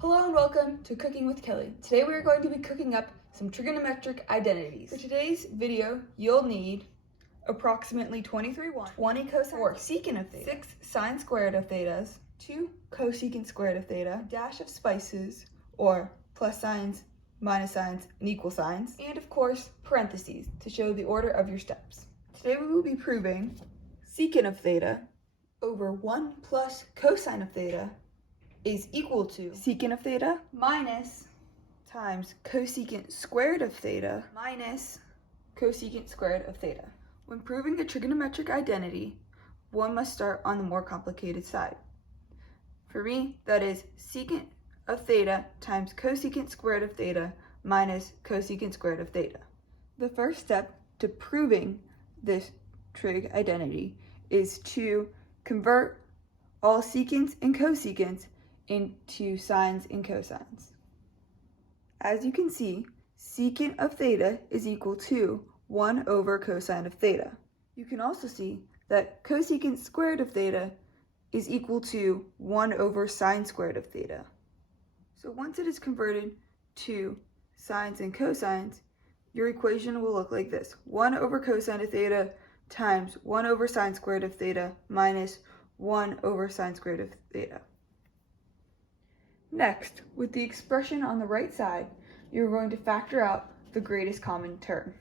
Hello and welcome to Cooking with Kelly. Today we are going to be cooking up some trigonometric identities. For today's video, you'll need approximately 23 20 cosine, 4 secant of theta, 6 sine squared of thetas, 2 cosecant squared of theta, dash of spices, or plus signs, minus signs, and equal signs, and of course, parentheses to show the order of your steps. Today we will be proving secant of theta over 1 plus cosine of theta is equal to secant of theta minus times cosecant squared of theta minus cosecant squared of theta. When proving a trigonometric identity, one must start on the more complicated side. For me, that is secant of theta times cosecant squared of theta minus cosecant squared of theta. The first step to proving this trig identity is to convert all secants and cosecants into sines and cosines. As you can see, secant of theta is equal to 1 over cosine of theta. You can also see that cosecant squared of theta is equal to 1 over sine squared of theta. So once it is converted to sines and cosines, your equation will look like this: 1 over cosine of theta times 1 over sine squared of theta minus 1 over sine squared of theta. Next, with the expression on the right side, you're going to factor out the greatest common term.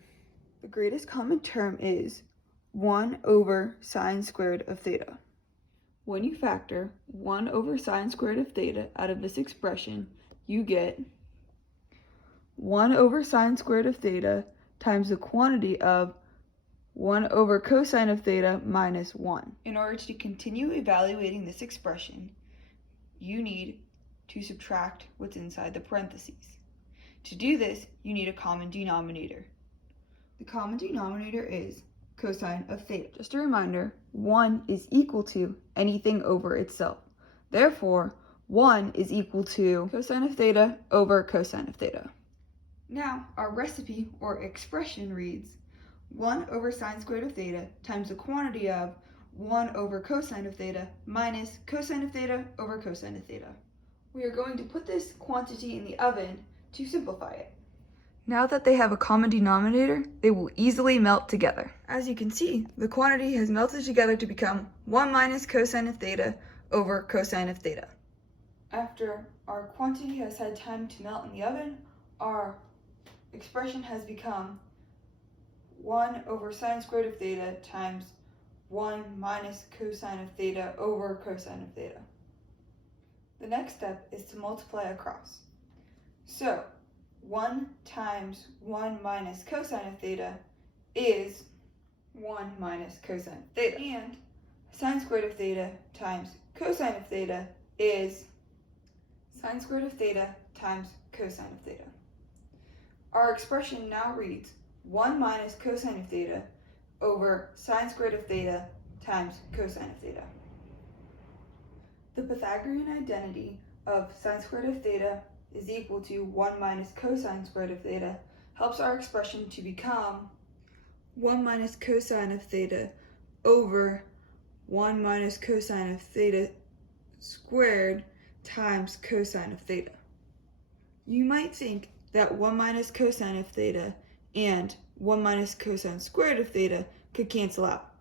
The greatest common term is 1 over sine squared of theta. When you factor 1 over sine squared of theta out of this expression, you get 1 over sine squared of theta times the quantity of 1 over cosine of theta minus 1. In order to continue evaluating this expression, you need to subtract what's inside the parentheses. To do this, you need a common denominator. The common denominator is cosine of theta. Just a reminder, 1 is equal to anything over itself. Therefore, 1 is equal to cosine of theta over cosine of theta. Now, our recipe or expression reads 1 over sine squared of theta times the quantity of 1 over cosine of theta minus cosine of theta over cosine of theta. We are going to put this quantity in the oven to simplify it. Now that they have a common denominator, they will easily melt together. As you can see, the quantity has melted together to become 1 minus cosine of theta over cosine of theta. After our quantity has had time to melt in the oven, our expression has become 1 over sine squared of theta times 1 minus cosine of theta over cosine of theta. The next step is to multiply across. So 1 times 1 minus cosine of theta is 1 minus cosine of theta. And sine squared of theta times cosine of theta is sine squared of theta times cosine of theta. Our expression now reads 1 minus cosine of theta over sine squared of theta times cosine of theta. The Pythagorean identity of sine squared of theta is equal to 1 minus cosine squared of theta helps our expression to become 1 minus cosine of theta over 1 minus cosine of theta squared times cosine of theta. You might think that 1 minus cosine of theta and 1 minus cosine squared of theta could cancel out,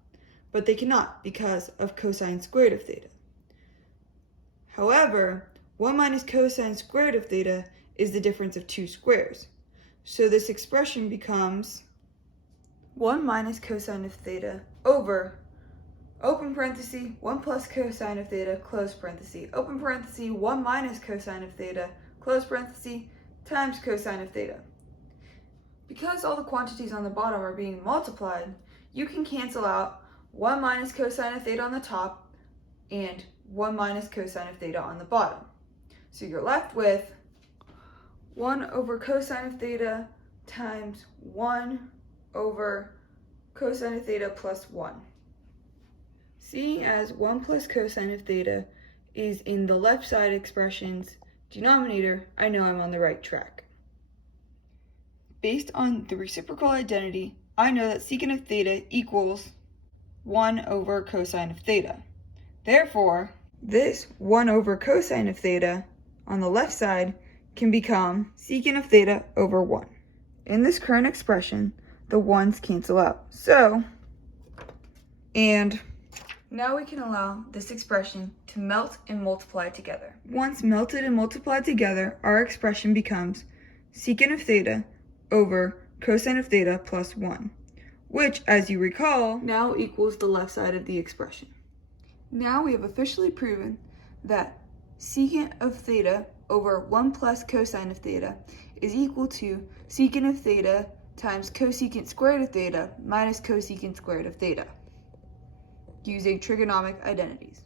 but they cannot because of cosine squared of theta. However, 1 minus cosine squared of theta is the difference of two squares. So this expression becomes 1 minus cosine of theta over, open parenthesis, 1 plus cosine of theta, close parenthesis, open parenthesis, 1 minus cosine of theta, close parenthesis, times cosine of theta. Because all the quantities on the bottom are being multiplied, you can cancel out 1 minus cosine of theta on the top and 1 minus cosine of theta on the bottom. So you're left with 1 over cosine of theta times 1 over cosine of theta plus 1. Seeing as 1 plus cosine of theta is in the left side expression's denominator, I know I'm on the right track. Based on the reciprocal identity, I know that secant of theta equals 1 over cosine of theta. Therefore, this 1 over cosine of theta on the left side can become secant of theta over 1. In this current expression, the 1's cancel out. And now we can allow this expression to melt and multiply together. Once melted and multiplied together, our expression becomes secant of theta over cosine of theta plus 1, which, as you recall, now equals the left side of the expression. Now we have officially proven that secant of theta over 1 plus cosine of theta is equal to secant of theta times cosecant squared of theta minus cosecant squared of theta, using trigonometric identities.